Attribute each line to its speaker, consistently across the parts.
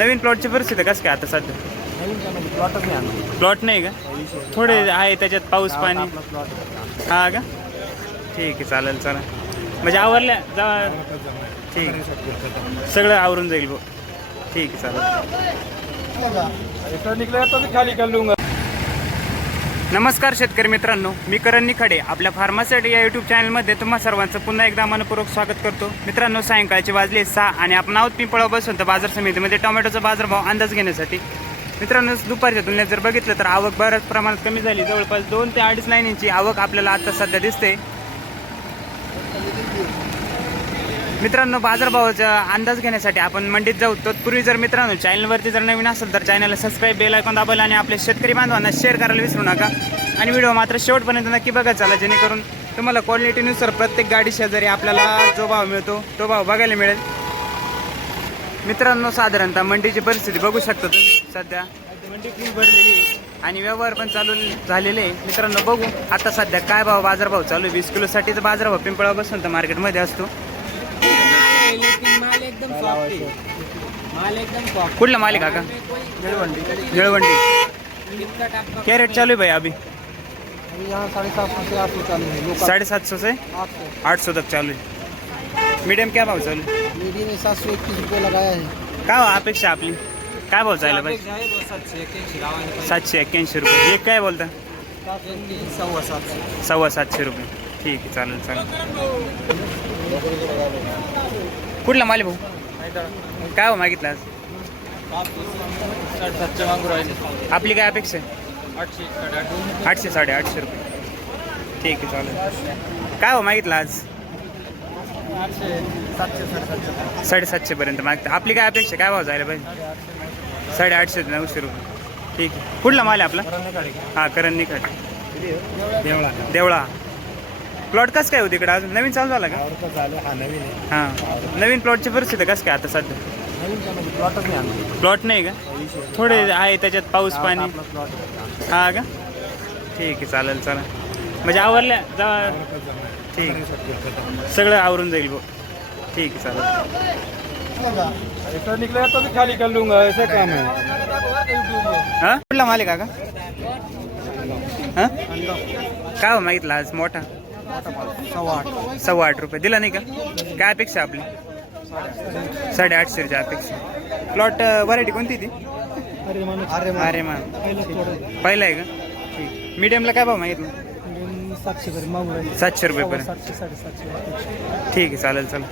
Speaker 1: नवीन प्लॉटची परिस्थिती कसं काय आता सध्या?
Speaker 2: नवीन काय प्लॉटच नाही आणला
Speaker 1: प्लॉट नाही का? थोडे आहे त्याच्यात पाऊस पाणी.
Speaker 2: प्लॉट.
Speaker 1: हा का? ठीक आहे चालेल चला म्हणजे आवरल्या जा ठीक आहे. सगळं आवरून जाईल भाऊ. ठीक आहे चालेल.
Speaker 2: निघलं तर मी खाली कर लूंगा.
Speaker 1: नमस्कार शेतकरी मित्रांनो मी करण निखाडे आपल्या फार्मासाठी या युट्यूब चॅनलमध्ये तुम्हा सर्वांचं पुन्हा एकदा मनपूर्वक स्वागत करतो. मित्रांनो सायंकाळचे वाजले सहा आणि आपण आहोत पिंपळा बसून तर बाजार समितीमध्ये टोमॅटोचा बाजारभाव अंदाज घेण्यासाठी. मित्रांनो दुपारच्या तुलनेत जर बघितलं तर आवक बऱ्याच प्रमाणात कमी झाली. जवळपास दोन ते अडीच लाईनीची आवक आपल्याला आता सध्या दिसते. मित्रांनो बाजारभावाचा अंदाज घेण्यासाठी आपण मंडीत जाऊ. तत्पूर्वी जर मित्रांनो चॅनलवरती जर नवीन असेल तर चॅनलला सबस्क्राईब बेल ऐकून दाबायला आणि आपल्या शेतकरी बांधवांना शेअर करायला विसरू नका. आणि व्हिडिओ मात्र शेवटपर्यंत नक्की बघा चला जेणेकरून तुम्हाला क्वालिटीनुसार प्रत्येक गाडी शेजारी आपल्याला जो भाव मिळतो तो भाव बघायला मिळेल. मित्रांनो साधारणतः मंडीची परिस्थिती बघू शकता तुम्ही सध्या. मंडी फुल भरलेली आहे आणि व्यवहार पण चालू झालेले आहे. मित्रांनो बघू आता सध्या काय भाव बाजारभाव चालू आहे. वीस किलोसाठीचा बाजारभाव पिंपळा बसून तर मार्केटमध्ये असतो.
Speaker 3: एकदम सॉफ्ट है माल एकदम सॉफ्ट
Speaker 1: कुठला मालिक काका? जळवंडी.
Speaker 3: का
Speaker 1: क्या रेट चालू है भाई अभी?
Speaker 2: अभी यहाँ साढ़े सात सौ से आठ सौ चालू है लोकल.
Speaker 1: साढ़े सात सौ से
Speaker 2: आठ सौ
Speaker 1: आठ सौ तक चालू है मीडियम क्या भाव चालू?
Speaker 2: मीडियम सात सौ इक्कीस रुपये लगाया है
Speaker 1: काय अपेक्षा आपली? काय भाव चालला भाई? सातशे एक्क्याऐंशी रुपये. एक काय बोलता?
Speaker 2: सव्वा सात सौ
Speaker 1: सव्वा सातशे रुपये. ठीक आहे चालेल चालेल. कुठला माली भाऊ? काय हो मागितला आज?
Speaker 2: सातशे मागू राहिले
Speaker 1: आपली काय अपेक्षा आहे?
Speaker 2: आठशे साडे
Speaker 1: आठशे रुपये. ठीक आहे चालेल. काय हो मागितला आज?
Speaker 2: सातशे साडेसातशे
Speaker 1: पर्यंत मागतं. आपली काय अपेक्षा काय भाव जायला पाहिजे? साडेआठशे ते नऊशे रुपये. ठीक आहे. कुठला माल आहे आपला? हा करण निकट
Speaker 2: देवळा.
Speaker 1: देवळा. प्लॉट कसं काय होती इकडे अजून नवीन चालू झाला का?
Speaker 2: झालं. हा नवीन आहे.
Speaker 1: हां. नवीन प्लॉटची परिस्थिती कसं काय आता सध्या?
Speaker 2: नवीन काय म्हणजे प्लॉटच नाही आणला.
Speaker 1: प्लॉट नाही का? थोडे आहे त्याच्यात पाऊस पाणी.
Speaker 2: आपला प्लॉट.
Speaker 1: हा का? ठीक आहे चालेल चालेल. म्हणजे आवरल्या जा ठीक आहे. सगळं आवरून जाईल भाऊ. ठीक आहे चालेल.
Speaker 2: इकडं निकले तो भी खाली कर लूंगा ऐसा काम है?
Speaker 1: हा कुठला मालिक का? हा? काय हो मागितला आज? मोठा?
Speaker 2: सव्वा आठ
Speaker 1: रुपये. दिला नाही का? काय अपेक्षा आपली? साडेआठशेची अपेक्षा. प्लॉट व्हरायटी कोणती ती?
Speaker 2: अरे मान अरे
Speaker 1: अरे मा पहिला आहे का? ठीक. मीडियमला काय भाव मागितलं?
Speaker 2: सातशे
Speaker 1: सातशे
Speaker 2: साडेसातशे
Speaker 1: ठीक आहे चालेल चालेल.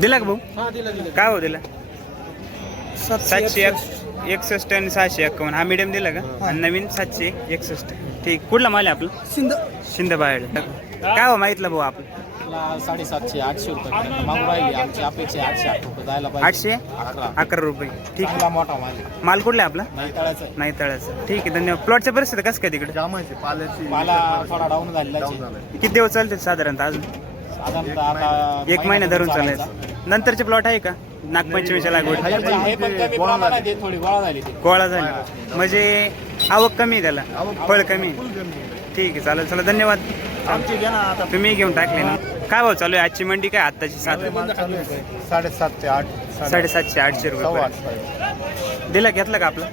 Speaker 1: दिला का भाऊ?
Speaker 2: हा दिला दिला
Speaker 1: काय भाऊ दिला? सातशे एक एकसष्ट आणि सहाशे एक्कावन्न हा मीडियम दिला का? आणि नवीन सातशे एकसष्ट. ठीक कुठला माल आहे आपला?
Speaker 2: सिंध
Speaker 1: शिंदे बाहेर. काय भाऊ मागितलं भाऊ आपण?
Speaker 2: साडेसातशे आठशे रुपये मागू राहिली. आमची अपेक्षा आहे आठशे आठ रुपये जायला
Speaker 1: आठशे?
Speaker 2: अकरा.
Speaker 1: अकरा रुपये. ठीक आहे.
Speaker 2: चांगला मोठा माल
Speaker 1: माल कुठला आहे आपला?
Speaker 2: नाही तळायचं
Speaker 1: नाही तळाचं ठीक आहे धन्यवाद. प्लॉटच्या परिस्थिती कसं काय तिकडे?
Speaker 4: पाल्याची
Speaker 2: थोडा डाऊन झालेला आहे.
Speaker 1: किती दिवस चालते साधारणतः अजून?
Speaker 2: साधारणतः आता
Speaker 1: एक महिना धरून
Speaker 2: चालायचा.
Speaker 1: नंतरचे प्लॉट आहे का? नागपंचमीच्या लागवड.
Speaker 2: म्हणजे आहे पण कमी प्रमाणात आहे, थोडी गोळा झाली ती.
Speaker 1: गोळा झाली. म्हणजे आवक कमी आहे त्याला. फळ कमी. आहे. ठीक आहे चालेल चला धन्यवाद.
Speaker 4: आमची घ्या ना आता.
Speaker 1: तुम्ही घेऊन टाकले ना. काय भाव चालू आहे? आजची मंडी काय? आत्ताची सात
Speaker 4: साडेसात ते आठ.
Speaker 1: साडेसातशे आठशे
Speaker 4: सव्वा
Speaker 1: रुपये
Speaker 4: आठ पर्यंत.
Speaker 1: दिला घेतला का आपला?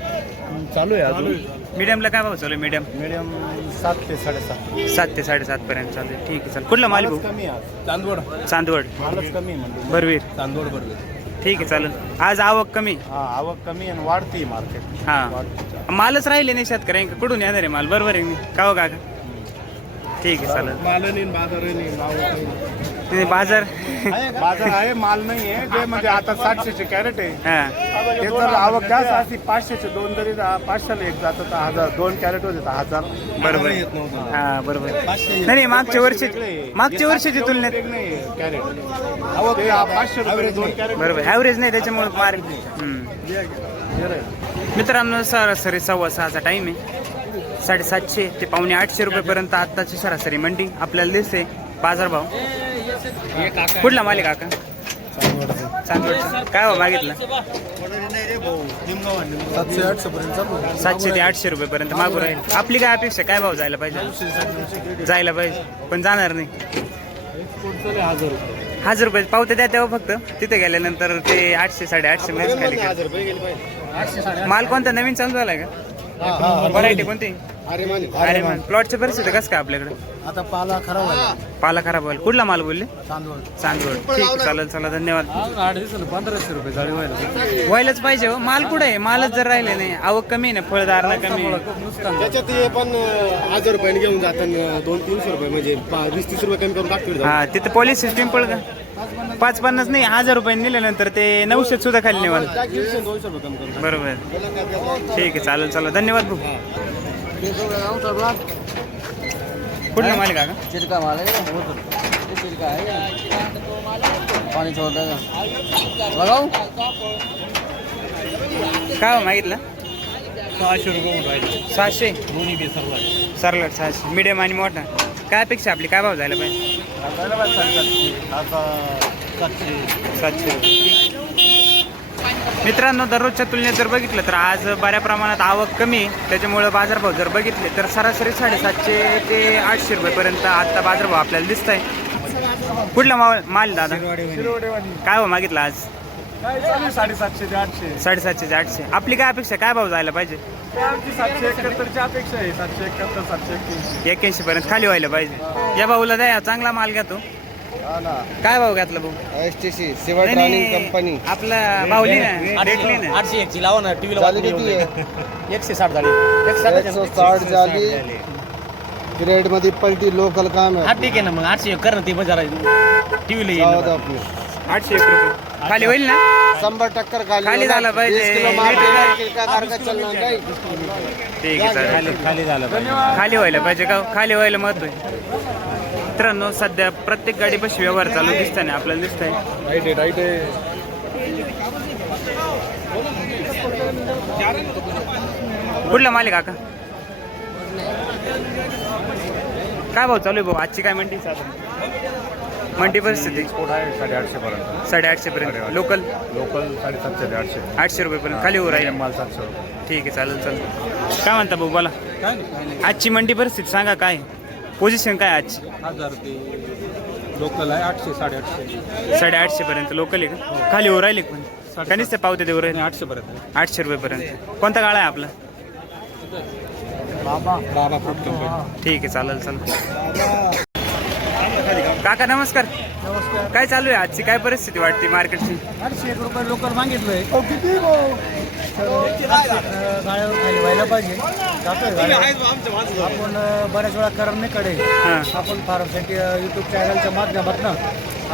Speaker 4: चालू आहे अजून.
Speaker 1: मीडियमला काय भाव चालू आहे? मीडियम
Speaker 4: मीडियम सात ते साडेसात.
Speaker 1: सात ते साडेसात पर्यंत चालू आहे ठीक आहे चालेल कुठला माल? भाऊ
Speaker 2: कमी आहे चांदवड.
Speaker 1: चांदवड.
Speaker 2: मालच कमी आहे म्हणजे
Speaker 1: बरवीर.
Speaker 2: चांदवड बरोबर
Speaker 1: ठीक आहे चालेल. आज आवक कमी?
Speaker 4: हा आवक कमी आणि वाढती मार्केट
Speaker 1: हा. मालच राहिले नाही शेतकऱ्यांक कुठून येणार आहे माल? बरोबर आहे मी का हो काका? ठीक आहे चालेल.
Speaker 2: मालनी बाजार
Speaker 1: ते बाजार?
Speaker 4: बाजार आहे माल नाही आहे. जे म्हणजे आता सातशेचे कॅरेट आहे.
Speaker 1: हा.
Speaker 4: ते जर आवक जास्त असती पाचशेचे दोन जा- पाचशेला एक जातं तर हजार दोन कॅरेट होते तर हजार.
Speaker 1: बरोबर. हा बरोबर. नाही नाही मागच्या वर्षी मागच्या वर्षीची तुलनेत
Speaker 4: कॅरेट आवक ते पाचशे रुपये दोन कॅरेट
Speaker 1: बरोबर. ॲव्हरेज नाही त्याच्यामुळे मार्क मित्रांनो सरासरी सव्वा सहाचा टाईम आहे. साडेसातशे ते पावणे आठशे रुपयेपर्यंत आत्ताची सरासरी मंडी. आपल्याला दिसते. बाजारभाव. कुठला मालिक काका? चांदवडचा काय भाव मागितला?
Speaker 4: सातशे आठशे पर्यंत चालू
Speaker 1: सातशे ते आठशे रुपयेपर्यंत मागू राहील. आपली काय अपेक्षा? काय भाव जायला पाहिजे? जायला पाहिजे. पण जाणार नाही.
Speaker 2: हजार रुपये.
Speaker 1: रुपये पावते द्या तेव्हा फक्त. तिथे गेल्यानंतर ते आठशे साडेआठशे मध्ये खाली. माल कोणता? नवीन चालू झालाय का? व्हरायटी कोणती? अरे मग प्लॉटची परिस्थिती कसं काय आपल्याकडे?
Speaker 4: आता पाला खराब आहे
Speaker 1: पाला खराब होईल कुठला माल बोलले?
Speaker 4: तांदूळ
Speaker 1: चांदवड. ठीक आहे, चालेल चला धन्यवाद.
Speaker 3: आठ दिवसाला पंधराशे रुपये जाळी व्हायला.
Speaker 1: व्हायलाच पाहिजे हो. माल कुठे आहे? मालच जर राहिले नाही. आवक कमी आहे ना? फळदार ना कमी आहे.
Speaker 5: त्याच्यात हे पण अं, हजार रुपयाने घेऊन जातात दोन तीनशे रुपये म्हणजे पा- वीस तीस रुपये कमी करून टाकतील
Speaker 1: हा तिथं पॉलिस सिस्टीम पड का? पाच पन्नास नाही हजार रुपये दिल्यानंतर ते नऊशे सुद्धा खाली
Speaker 5: दोनशे रुपये कमी करून
Speaker 1: बरोबर. ठीक आहे चालेल चला. धन्यवाद भाऊ. कुठला मालिक का
Speaker 3: चिरका माल आहे हे चिरका आहे. पाणी छोड़ता का लगाऊ
Speaker 1: काय हो मागितलं?
Speaker 5: सहाशे रुपये
Speaker 1: सहाशे?
Speaker 5: दोन्ही बी सर्व
Speaker 1: सरलट सहाशे. मिडियम आणि मोठा. काय अपेक्षा आपली? काय भाव झाला पाहिजे? सातशे. मित्रांनो दररोजच्या तुलनेत जर बघितलं तर आज बऱ्या प्रमाणात आवक कमी आहे. त्याच्यामुळं बाजारभाव जर बघितले तर सरासरी साडेसातशे ते आठशे रुपयेपर्यंत आता बाजारभाव आपल्याला दिसत आहे कुठला माल माल दादा? काय भाव मागितला आज?
Speaker 4: साडेसातशे ते आठशे.
Speaker 1: साडेसातशे ते आठशे आपली काय अपेक्षा काय भाव जायला पाहिजे?
Speaker 4: सातशे एकाहत्तरची अपेक्षा आहे सातशे एकाहत्तर सातशे एक्क्याऐंशी
Speaker 1: पर्यंत खाली व्हायला पाहिजे. या भाऊला द्या चांगला माल घ्या तो. काय भाव घातला भाऊ?
Speaker 5: एस टी सी
Speaker 1: नाही, नाही, आपला भाऊली ना भेटली ना.
Speaker 2: आठशे एकची लावा ना टीव्हीला
Speaker 5: झाली किती?
Speaker 2: एकशे साठ झाली. एक
Speaker 5: एकशे साठ झाली. ग्रेडमध्ये पलटी लोकल काम
Speaker 2: हा
Speaker 5: आहे
Speaker 2: ठीक आहे ना मग आठशे एक कर ना ती बजारा टीव्हीला येईल
Speaker 5: आपली.
Speaker 1: आठशे एक रुपये. खाली होईल ना?
Speaker 5: शंभर टक्कर खाली
Speaker 1: खाली झाला पाहिजे.
Speaker 5: वीस किलो माल चालणार नाही
Speaker 1: ठीक आहे. चालेल
Speaker 2: खाली झालं पाहिजे.
Speaker 1: खाली व्हायला पाहिजे का? खाली व्हायला महत्त्व आहे. मित्रांनो सध्या प्रत्येक गाडी पशी व्यवहार चालू दिसतंय ना आपल्याला दिसतंय.
Speaker 5: राईट आहे
Speaker 1: कुठला मालिक काका? काय भाऊ चालू आहे भाऊ? आजची काय मंडी? साधारण मंडी परिस्थिती?
Speaker 4: एक्सपोर्ट आहे साडेआठशे पर्यंत.
Speaker 1: साडेआठशे पर्यंत. लोकल
Speaker 4: लोकल साडेसातशे ते आठशे.
Speaker 1: आठशे रुपये पर्यंत. खाली हो राहील.
Speaker 4: माल सातशे रुपये.
Speaker 1: ठीक आहे चालेल चालेल. काय म्हणता भाऊ बोला. आजची मंडी परिस्थिती सांगा काय? पोझिशन काय आजची?
Speaker 4: हजार ते लोकल आहे आठशे साडेआठशे.
Speaker 1: साडेआठशे पर्यंत लोकल आहे का? खाली हो राहिले पण का नुसते पावते देऊ राहिले?
Speaker 4: आठशे पर्यंत.
Speaker 1: आठशे रुपयेपर्यंत कोणता गाळा आहे आपला?
Speaker 4: बाबा. बाबा फ्रूट कंपनी
Speaker 1: ठीक आहे चालेल चालेल. काका नमस्कार.
Speaker 4: नमस्कार.
Speaker 1: काय चालू आहे आजची? काय परिस्थिती वाटते मार्केटची
Speaker 4: आठशे एक रुपये लोकल मागितलंय. किती खाली व्हायला पाहिजे जातोय. आपण अं, बऱ्याच वेळा करण्याकडे
Speaker 1: हां
Speaker 4: आपण फार्मसाठी युट्यूब चॅनलच्या माध्यमातून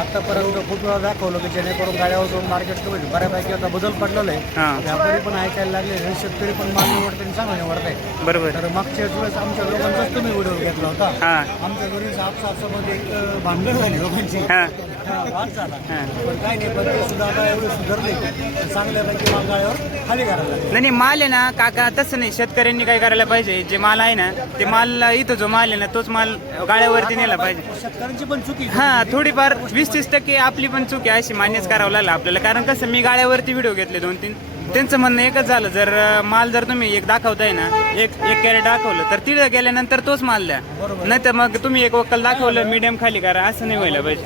Speaker 4: आतापर्यंत खूप वेळा दाखवलं की जेणेकरून गाड्यावर जाऊन मार्केट कमी बऱ्यापैकी आता बदल पडलेला आहे
Speaker 1: हां.
Speaker 4: व्यापारी पण ऐकायला लागले आणि शेतकरी पण माल निवडते आणि चांगला निवडत
Speaker 1: बरोबर.
Speaker 4: तर मागच्या वेळेस आमच्या लोकांचाच तुम्ही व्हिडिओ घेतला होता.
Speaker 1: हां.
Speaker 4: आमच्या घरी साफ साफसामध्ये एक भांडण झाली लोकांची.
Speaker 1: हां.
Speaker 4: हा, वाद झाला.
Speaker 1: हां.
Speaker 4: पण काय नाही पण ते सुद्धा आता एवढे सुधारले तर चांगल्यापैकी माल गाड्यावर खाली करायला लागले.
Speaker 1: नाही नाही, माल आहे ना काका तसं नाही. शेतकऱ्यांनी काय करायला पाहिजे? जे माल आहे ना ते माल इथं जो माल आहे ना तोच माल गाड्यावरती नेला पाहिजे.
Speaker 4: शेतकऱ्यांची पण चुकी.
Speaker 1: हा थोडीफार वीस तीस टक्के आपली पण चूक आहे अशी मान्यच करावं लागलं आपल्याला. कारण कसं मी गाड्यावरती व्हिडिओ घेतले दोन तीन. त्यांचं म्हणणं एकच झालं जर माल जर तुम्ही एक दाखवताय ना एक एक कॅरेट दाखवलं तर तिथं गेल्यानंतर तोच माल द्या. नाही तर मग तुम्ही एक वक्कल दाखवलं मीडियम खाली करा असं नाही व्हायला पाहिजे.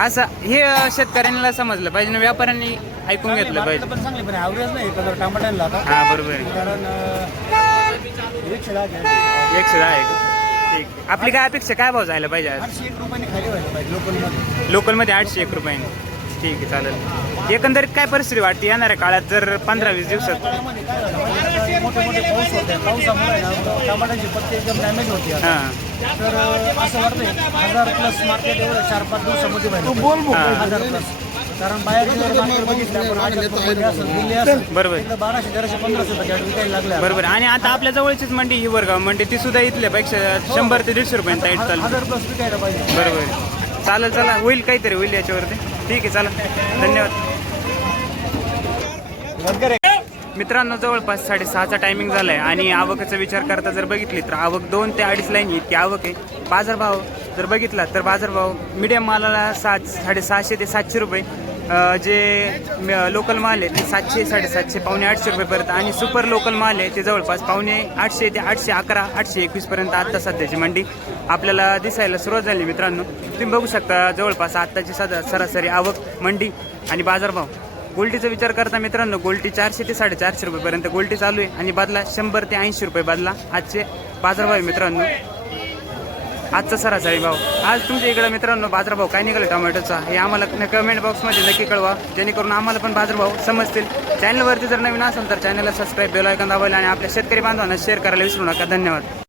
Speaker 1: असं हे शेतकऱ्यांना समजलं पाहिजे आणि व्यापाऱ्यांनी ऐकून घेतलं पाहिजे.
Speaker 4: पण चांगली पण ॲव्हरेज नाही कलर टमाट्याला आता
Speaker 1: हा बरोबर आहे.
Speaker 4: कारण एकशे दहा.
Speaker 1: एकशे दहा आहे. आपली काय अपेक्षा? काय भाव जायला पाहिजे आज?
Speaker 4: आठशे एक रुपयाने खाली व्हायला पाहिजे लोकलमध्ये.
Speaker 1: लोकलमध्ये आठशे एक रुपयाने. ठीक आहे चालेल. एकंदरीत काय परिस्थिती वाटते येणाऱ्या काळात? जर पंधरा वीस दिवसात
Speaker 4: त्यामध्ये काय झालं माहिती आहे का? मोठे मोठे पाऊस होते. पावसामुळे ना टमाट्याची पत्ती एकदम डॅमेज होती आता.
Speaker 1: हां.
Speaker 4: तर अं, असं वाटतंय हजार प्लस मार्केट एवढं चार पाच दिवसामध्ये व्हायला पाहिजे. हजार प्लस कारण असेल
Speaker 1: बरोबर
Speaker 4: बाराशे तेराशे पंधराशे रुपये विकायला.
Speaker 1: बरोबर. आणि आता आपल्या जवळचीच मंडी ही वर्गाव मंडी ती सुद्धा इथल्यापेक्षा शंभर ते दीडशे रुपयांनी टाईट चालते
Speaker 4: हजार प्लस विकायला पाहिजे.
Speaker 1: बरोबर. चालेल चला. होईल काहीतरी होईल याच्यावरती. ठीक आहे चला. धन्यवाद. मित्रांनो जवळपास साडेसहाचा टायमिंग झालाय. आणि आवकेचा विचार करता जर बघितली तर आवक दोन ते अडीच लाईन इतकी आवक आहे. बाजारभाव जर बघितला तर बाजारभाव मिडियम मालाला सात साडेसहाशे ते सातशे रुपये. जे लोकल माल आहे ते सातशे साडेसातशे पावणे आठशे रुपयेपर्यंत आणि सुपर लोकल माल आहे ते जवळपास पावणे आठशे ते आठशे अकरा आठशे एकवीसपर्यंत आत्ता सध्याची मंडी आपल्याला दिसायला सुरुवात झाली मित्रांनो. तुम्ही बघू शकता जवळपास आत्ताची सदा सरासरी आवक मंडी आणि बाजारभाव गोल्टीचा विचार करता मित्रांनो गोल्टी चारशे ते साडेचारशे रुपयेपर्यंत गोल्टी चालू आहे आणि बदला शंभर ते ऐंशी रुपये बदला आजचे बाजारभाव आहे मित्रांनो. आजचा सरासरी भाव. आज तुमच्या इकडं मित्रांनो बाजारभाव काय निघाले टोमॅटोचा? हे आम्हाला कमेंट बॉक्समध्ये नक्की कळवा. जेणेकरून आम्हाला पण बाजारभाव समजतील. चॅनलवरती जर नवीन असेल तर चॅनलला सबस्क्राईब बेल ऐकून दाबायला आणि आपल्या शेतकरी बांधवांना शेअर करायला विसरू नका. धन्यवाद.